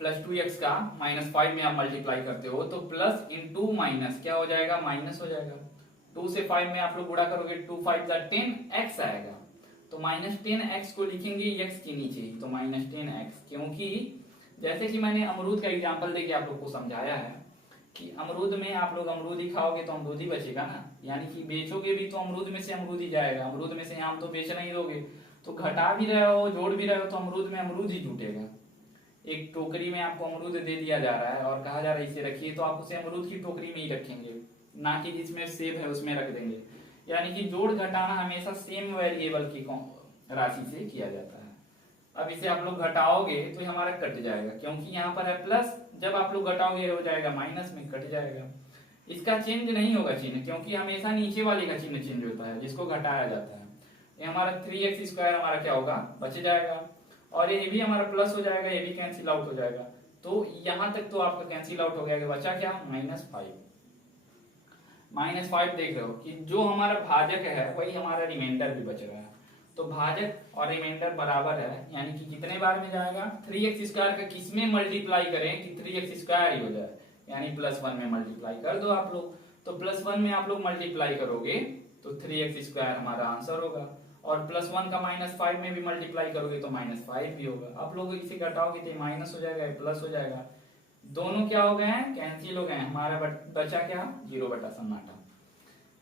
+2x का -5 में आप मल्टीप्लाई करते हो तो प्लस इंटू माइनस क्या हो जाएगा, माइनस हो जाएगा। 2 से 5 में आप लोग गुणा करोगे, 2 5 जा 10x आएगा। तो -10x को लिखेंगे x के नीचे, तो -10x, क्योंकि जैसे कि मैंने अमरूद का एग्जांपल देके आप लोग को समझाया है कि अमरूद में आप लोग अमरूद ही खाओगे तो अमरूद ही बचेगा ना, यानी कि बेचोगे भी तो अमरूद में से अमरूद ही जाएगा, अमरूद में से आम तो बेच नहीं दोगे। तो घटा भी रहे हो जोड़ भी रहे हो तो अमरूद में अमरूद ही जुटेगा। एक टोकरी में आपको अमरूद दे दिया जा रहा है और कहा जा रहा है इसे रखिए, तो आप उसे अमरूद की टोकरी में ही रखेंगे, ना कि जिसमें सेब है उसमें रख देंगे। यानी कि जोड़ घटाना हमेशा सेम वेरिएबल की राशि से किया जाता है। अब इसे आप लोग घटाओगे तो हमारा कट जाएगा, क्योंकि यहाँ पर है प्लस, जब आप लोग घटाओगे हो जाएगा माइनस में, कट जाएगा। इसका चेंज नहीं होगा चिन्ह, क्योंकि हमेशा नीचे वाले का चिन्ह चेंज होता है जिसको घटाया जाता है। ये हमारा 3x² हमारा क्या होगा, बच जाएगा, और ये भी हमारा प्लस हो जाएगा, ये भी कैंसिल आउट हो जाएगा। तो यहां तक तो आपका कैंसिल आउट हो गया कि बचा क्या, -5 देख रहे हो कि जो हमारा भाजक है वही हमारा रिमाइंडर भी बच रहा है। तो भाजक और रिमाइंडर बराबर है, यानी कि कितने बार में जाएगा, 3x² का किसमें मल्टीप्लाई करें कि 3x² ही हो जाए, यानी +1 में मल्टीप्लाई कर दो आप लोग। तो +1 में आप लोग मल्टीप्लाई करोगे तो 3x² हमारा आंसर होगा, और +1 का -5 में भी मल्टीप्लाई करोगे तो -5 भी होगा। आप लोग इसे घटाओगे तो माइनस हो जाएगा, प्लस हो जाएगा, दोनों क्या हो गए हैं, कैंसिल हो गए हैं। हमारा बचा क्या, 0 बटा सन्नाटा।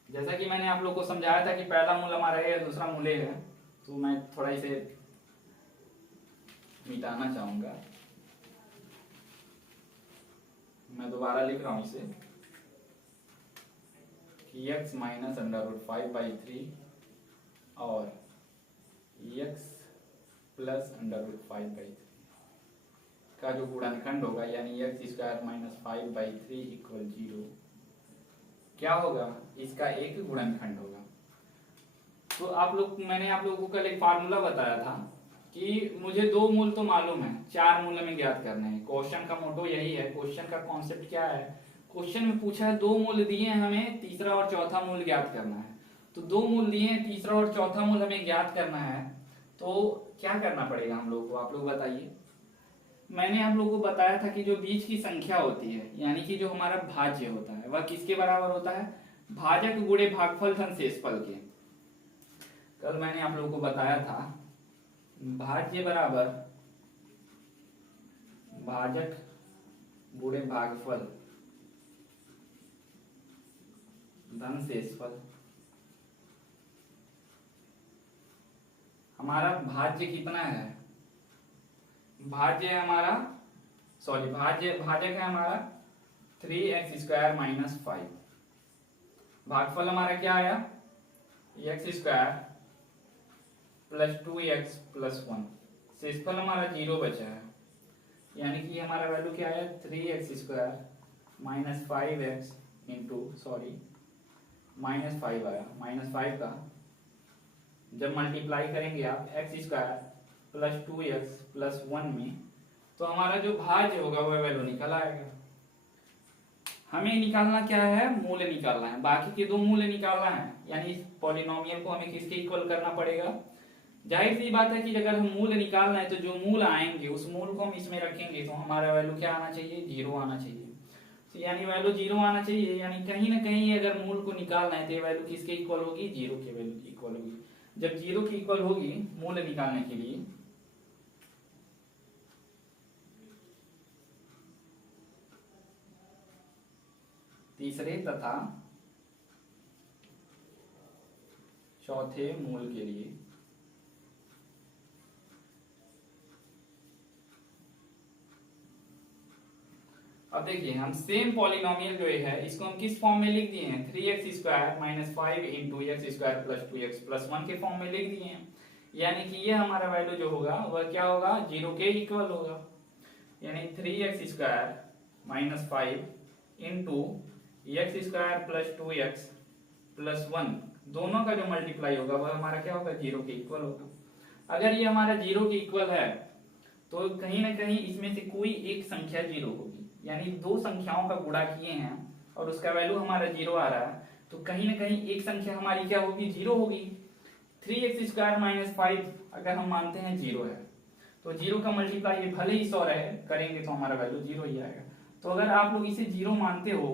जैसा कि मैंने आप लोग को समझाया था कि पहला मूल हमारा है, दूसरा मूल है, तो मैं थोड़ा इसे मिटाना चाहूंगा। मैं दोबारा लिख रहा हूं इसे कि x -√5/3 और x +√5/3 का जो गुणनखंड होगा, यानी x² -5/3 = 0, क्या होगा, इसका एक गुणनखंड होगा। तो मैंने आप लोगों को कल एक फार्मूला बताया था कि मुझे 2 मूल तो मालूम है, 4 मूल हमें ज्ञात करने हैं। क्वेश्चन का मोटो यही है, क्वेश्चन का कॉन्सेप्ट क्या है, क्वेश्चन में पूछा है 2 मूल दिए हैं, हमें तीसरा और चौथा मूल ज्ञात करना है। तो 2 मूल दिए हैं, तीसरा और चौथा मूल हमें ज्ञात करना है, तो क्या करना पड़ेगा हम लोग को, आप लोग बताइए। मैंने आप लोगों को बताया था कि जो बीच की संख्या होती है, यानी कि जो हमारा भाज्य होता है, वह किसके बराबर होता है, भाजक गुणे भागफल धन शेषफल के। कल मैंने आप लोगों को बताया था भाज्य बराबर भाजक गुणे भागफल धन शेषफल। हमारा भाज्य कितना है? भाज्य है हमारा, सॉरी भाजक है हमारा 3x² माइनस 5। भागफल हमारा क्या आया? x² plus 2x plus 1। शेषफल हमारा 0 बचा है, यानी कि हमारा वैल्यू क्या आया? 3x² minus 5x into minus 5 आया। माइनस 5 का जब मल्टीप्लाई करेंगे आप x² प्लस 2x प्लस 1 में, तो हमारा जो भाज्य होगा वह वैल्यू निकल आएगा। हमें निकालना क्या है? मूल्य निकालना है। बाकी के दो मूल्य निकालना है, यानी इस पॉलिनोमियल को हमें किसके इक्वल करना पड़ेगा? जाहिर सी बात है कि अगर हम मूल्य निकालना है तो जो मूल आएंगे उस मूल को हम इसमें रखेंगे, तो हमारा वैल्यू क्या आना चाहिए? 0 आना चाहिए। तो यानी वैल्यू 0 आना चाहिए, यानी कहीं ना कहीं अगर मूल को निकालना है तो वैल्यू किसके इक्वल होगी? 0 के वैल्यू की इक्वल होगी। जब 0 की इक्वल होगी मूल्य निकालने के लिए, तीसरे तथा चौथे मूल के लिए अब देखिए, हम सेम पॉलिनोमियल जो है इसको हम किस फॉर्म में लिख दिए हैं? 3x² minus 5 into x² plus 2x plus 1 के फॉर्म में लिख दिए हैं। यानी कि ये हमारा वैल्यू जो होगा वह क्या होगा? 0 के इक्वल होगा। यानी 3x² minus 5 into x² plus 2x plus 1, दोनों का जो मल्टीप्लाई होगा वह हमारा क्या होगा? 0 के इक्वल होगा। अगर ये हमारा 0 के इक्वल है तो कहीं ना कहीं इसमें से कोई एक संख्या 0 होगी, यानी दो संख्याओं का गुणा किए हैं और उसका वैल्यू हमारा 0 आ रहा है, तो कहीं ना कहीं एक संख्या हमारी क्या होगी? 0 होगी। 3x² माइनस 5 अगर हम मानते हैं 0 है, तो 0 का मल्टीप्लाई भले ही 100 रहे करेंगे तो हमारा वैल्यू 0 ही आएगा। तो अगर आप लोग इसे 0 मानते हो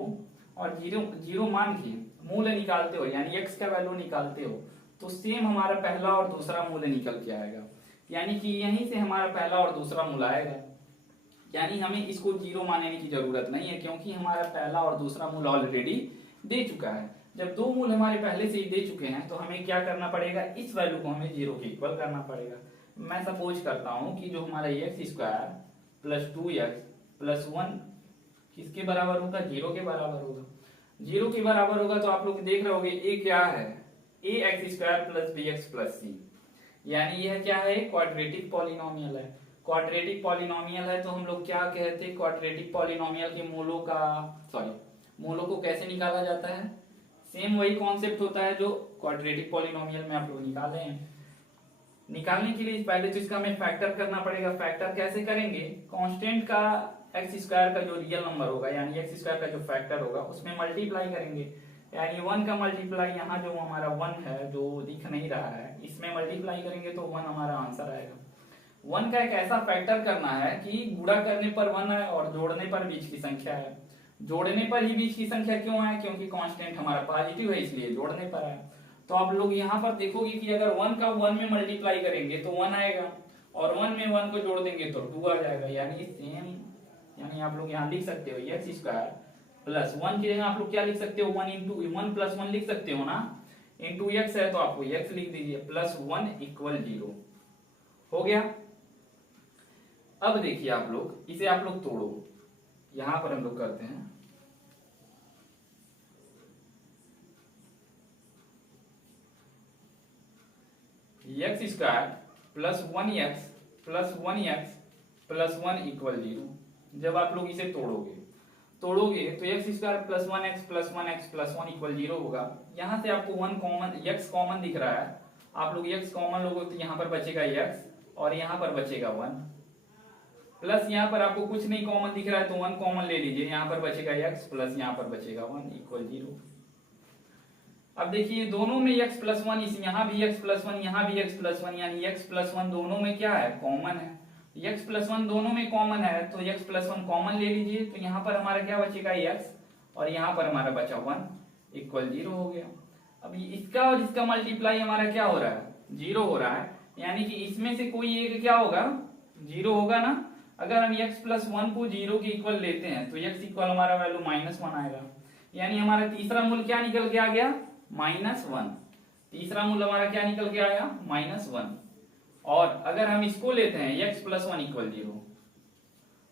और 0 मान के मूल्य निकालते हो, यानी x का वैल्यू निकालते हो, तो सेम हमारा पहला और दूसरा मूल्य निकल के आएगा। यानी कि यहीं से हमारा पहला और दूसरा मूल्य आएगा। यानी हमें इसको 0 मानने की जरूरत नहीं है, क्योंकि हमारा पहला और दूसरा मूल्य ऑलरेडी दे चुका है। जब दो मूल्य हमारे पहले से ही दे चुके हैं तो हमें क्या करना पड़ेगा? इस वैल्यू को हमें 0 के इक्वल करना पड़ेगा। मैं सपोज करता हूं कि जो हमारा x² प्लस 2x प्लस 1 किसके बराबर होगा? 0 के बराबर होगा। 0 के बराबर होगा तो आप लोग देख रहे होगे ए क्या है? ax² plus bx plus c, यानी यह क्या है? क्वाड्रेटिक पॉलिनोमियल है। क्वाड्रेटिक पॉलिनोमियल है तो हम लोग क्या कहते हैं? क्वाड्रेटिक पॉलिनोमियल के मूलों को कैसे निकाला जाता है? सेम वही कॉन्सेप्ट होता है जो क्वाड्रेटिक पॉलिनोमियल में आप लोग निकाले हैं। निकालने के लिए पहले तो इसका हमें फैक्टर करना पड़ेगा। फैक्टर कैसे करेंगे? कांस्टेंट का x² का जो रियल नंबर होगा, यानी x² का जो फैक्टर होगा उसमें मल्टीप्लाई करेंगे। यानी 1 का मल्टीप्लाई यहाँ जो हमारा 1 है जो दिख नहीं रहा है, इसमें मल्टीप्लाई करेंगे तो 1 हमारा आंसर आएगा। 1 का एक ऐसा फैक्टर करना है कि गुणा करने पर 1 है और जोड़ने पर बीच की संख्या है। जोड़ने पर ही बीच की संख्या क्यों है? क्योंकि कांस्टेंट हमारा पॉजिटिव है, इसलिए जोड़ने पर है। तो आप लोग यहाँ पर देखोगे कि अगर 1 का 1 में मल्टीप्लाई करेंगे तो 1 आएगा, और 1 में 1 को जोड़ देंगे तो 2 आ जाएगा। यानी सेम, यानी आप लोग यहाँ लिख सकते हो x² प्लस 1 की जगह आप लोग क्या लिख सकते हो? 1 इंटू 1 प्लस 1 लिख सकते हो ना, इंटू x है तो आपको x लिख दीजिए, प्लस 1 इक्वल 0 हो गया। अब देखिए आप लोग इसे आप लोग तोड़ो, यहां पर हम लोग करते हैं x² plus 1x plus 1x plus 1 equal 0। जब आप लोग इसे तोड़ोगे तो x² plus 1x plus 1x plus 1 equal 0 होगा। यहां से आपको 1 कॉमन, x कॉमन दिख रहा है, आप लोग x कॉमन लोगे तो यहाँ पर बचेगा x और यहाँ पर बचेगा 1, प्लस यहाँ पर आपको कुछ नहीं कॉमन दिख रहा है तो 1 कॉमन ले लीजिए, यहाँ पर बचेगा x प्लस यहाँ पर बचेगा 1 इक्वल 0। अब देखिए दोनों में x प्लस 1, इस यहाँ भी x प्लस 1 यहाँ भी x प्लस 1, यानी x प्लस 1 दोनों में क्या है? कॉमन है। x प्लस 1 दोनों में कॉमन है तो x प्लस 1 कॉमन ले लीजिए, तो यहाँ पर हमारा क्या बचेगा? x, और यहाँ पर हमारा बचा 1 इक्वल 0 हो गया। अब इसका और इसका मल्टीप्लाई हमारा क्या हो रहा है? 0 हो रहा है, यानी कि इसमें से कोई एक क्या होगा? 0 होगा ना। अगर हम x प्लस 1 को 0 के इक्वल लेते हैं तो x इक्वल हमारा वैल्यू -1 आएगा, यानी हमारा तीसरा मूल क्या निकल के आ गया, -1। तीसरा मूल हमारा क्या निकल के आया, -1। और अगर हम इसको लेते हैं x + 1 = 0,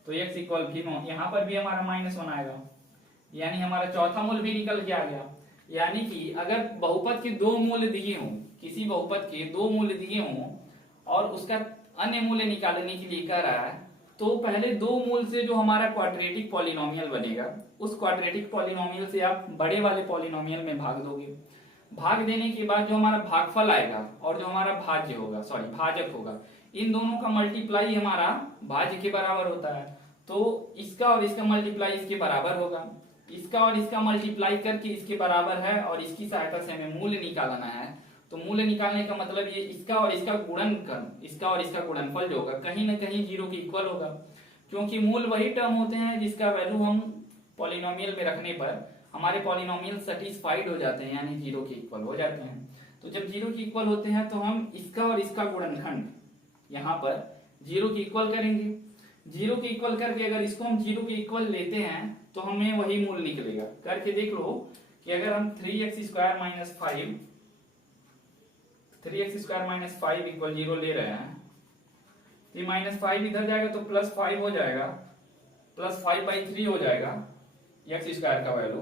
तो x इक्वल भी यहाँ पर भी हमारा -1 आएगा, यानी हमारा चौथा मूल भी निकल के आ गया। यानी कि अगर बहुपद के दो मूल दिए हों, किसी बहुपद के दो मूल दिए हों और उसका अन्य मूल्य निकालने के लिए कह रहा है, तो पहले दो मूल से जो हमारा क्वाड्रेटिक पॉलिनोमियल बनेगा, उस क्वाड्रेटिक पॉलिनोमियल से आप बड़े वाले पॉलिनोमियल में भाग दोगे। भाग देने के बाद जो हमारा भागफल आएगा और जो हमारा भाजक होगा, इन दोनों का मल्टीप्लाई हमारा भाज्य के बराबर होता है। तो इसका और इसका मल्टीप्लाई इसके बराबर होगा, इसका और इसका मल्टीप्लाई करके इसके बराबर है, और इसकी सहायता से हमें मूल्य निकालना है। तो मूल्य निकालने का मतलब ये इसका और इसका गुणनफल, इसका और इसका गुणनफल जो होगा कहीं ना कहीं 0 के इक्वल होगा, क्योंकि मूल वही टर्म होते हैं जिसका वैल्यू हम पॉलिनोमियल में रखने पर हमारे पॉलिनोमियल सेटिस्फाइड हो जाते हैं, यानी 0 के इक्वल हो जाते हैं। तो जब 0 के इक्वल होते हैं तो हम इसका और इसका गुणनखंड यहाँ पर 0 के इक्वल करेंगे। 0 के इक्वल करके अगर इसको हम 0 के इक्वल लेते हैं तो हमें वही मूल निकलेगा। करके देख लो कि अगर हम 3x² - 5 = 0 ले रहे हैं, तो -5 इधर जाएगा तो +5 हो जाएगा, +5/3 हो जाएगा x² का वैल्यू,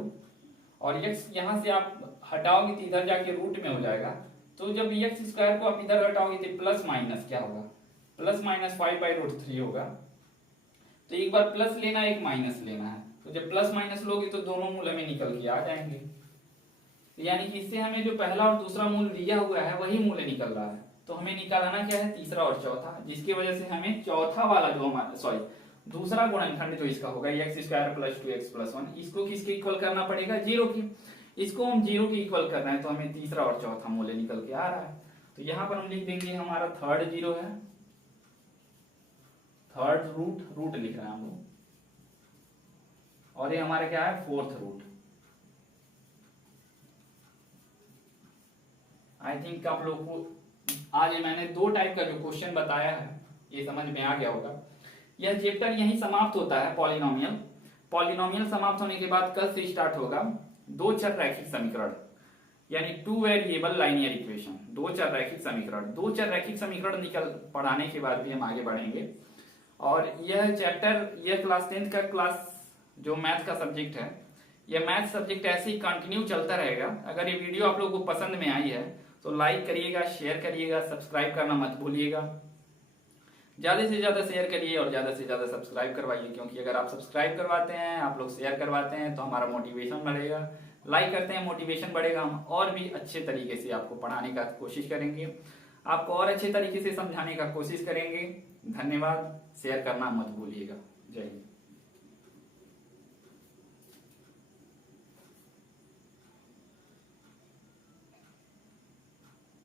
और x यहां से आप हटाओगे तो इधर जाके रूट में हो जाएगा। तो जब x² को आप इधर हटाओगे तो प्लस माइनस क्या होगा, +-5/√3 होगा। तो एक बार प्लस लेना है, एक माइनस लेना है, तो जब प्लस माइनस लोगे तो दोनों मूल हमें निकल के आ जाएंगे। यानी कि इससे हमें जो पहला और दूसरा मूल दिया हुआ है वही मूल्य निकल रहा है। तो हमें निकालना क्या है, तीसरा और चौथा, जिसकी वजह से हमें चौथा वाला जो हमारा दूसरा गुणनखंड जो इसका होगा x² + 2x + 1, इसको किसके इक्वल करना पड़ेगा, 0 की। इसको हम 0 के इक्वल कर रहे हैं तो हमें तीसरा और चौथा मूल्य निकल के आ रहा है। तो यहाँ पर हम लिख देंगे हमारा थर्ड 0 है, थर्ड रूट लिख रहे हैं हम लोग, और ये हमारा क्या है, फोर्थ रूट। आई थिंक आप लोग को आज मैंने 2 टाइप का जो क्वेश्चन बताया है ये समझ में आ गया होगा। यह चैप्टर यहीं समाप्त होता है, पॉलिनोमियल समाप्त होने के बाद कल से स्टार्ट होगा 2 चर रैखिक समीकरण, यानी 2 वेरिएबल लाइनियर इक्वेशन, 2 चर रैखिक समीकरण। 2 चर रैखिक समीकरण निकल पढ़ाने के बाद भी हम आगे बढ़ेंगे। और यह चैप्टर, यह क्लास 10 का क्लास जो मैथ का सब्जेक्ट है, यह मैथ सब्जेक्ट ऐसे ही कंटिन्यू चलता रहेगा। अगर ये वीडियो आप लोगों को पसंद में आई है तो लाइक करिएगा, शेयर करिएगा, सब्सक्राइब करना मत भूलिएगा। ज्यादा से ज्यादा शेयर करिए और ज्यादा से ज्यादा सब्सक्राइब करवाइए, क्योंकि अगर आप सब्सक्राइब करवाते हैं, आप लोग शेयर करवाते हैं तो हमारा मोटिवेशन बढ़ेगा। लाइक करते हैं, मोटिवेशन बढ़ेगा, हम और भी अच्छे तरीके से आपको पढ़ाने का कोशिश करेंगे, आपको और अच्छे तरीके से समझाने का कोशिश करेंगे। धन्यवाद, शेयर करना मत भूलिएगा। जय हिंद।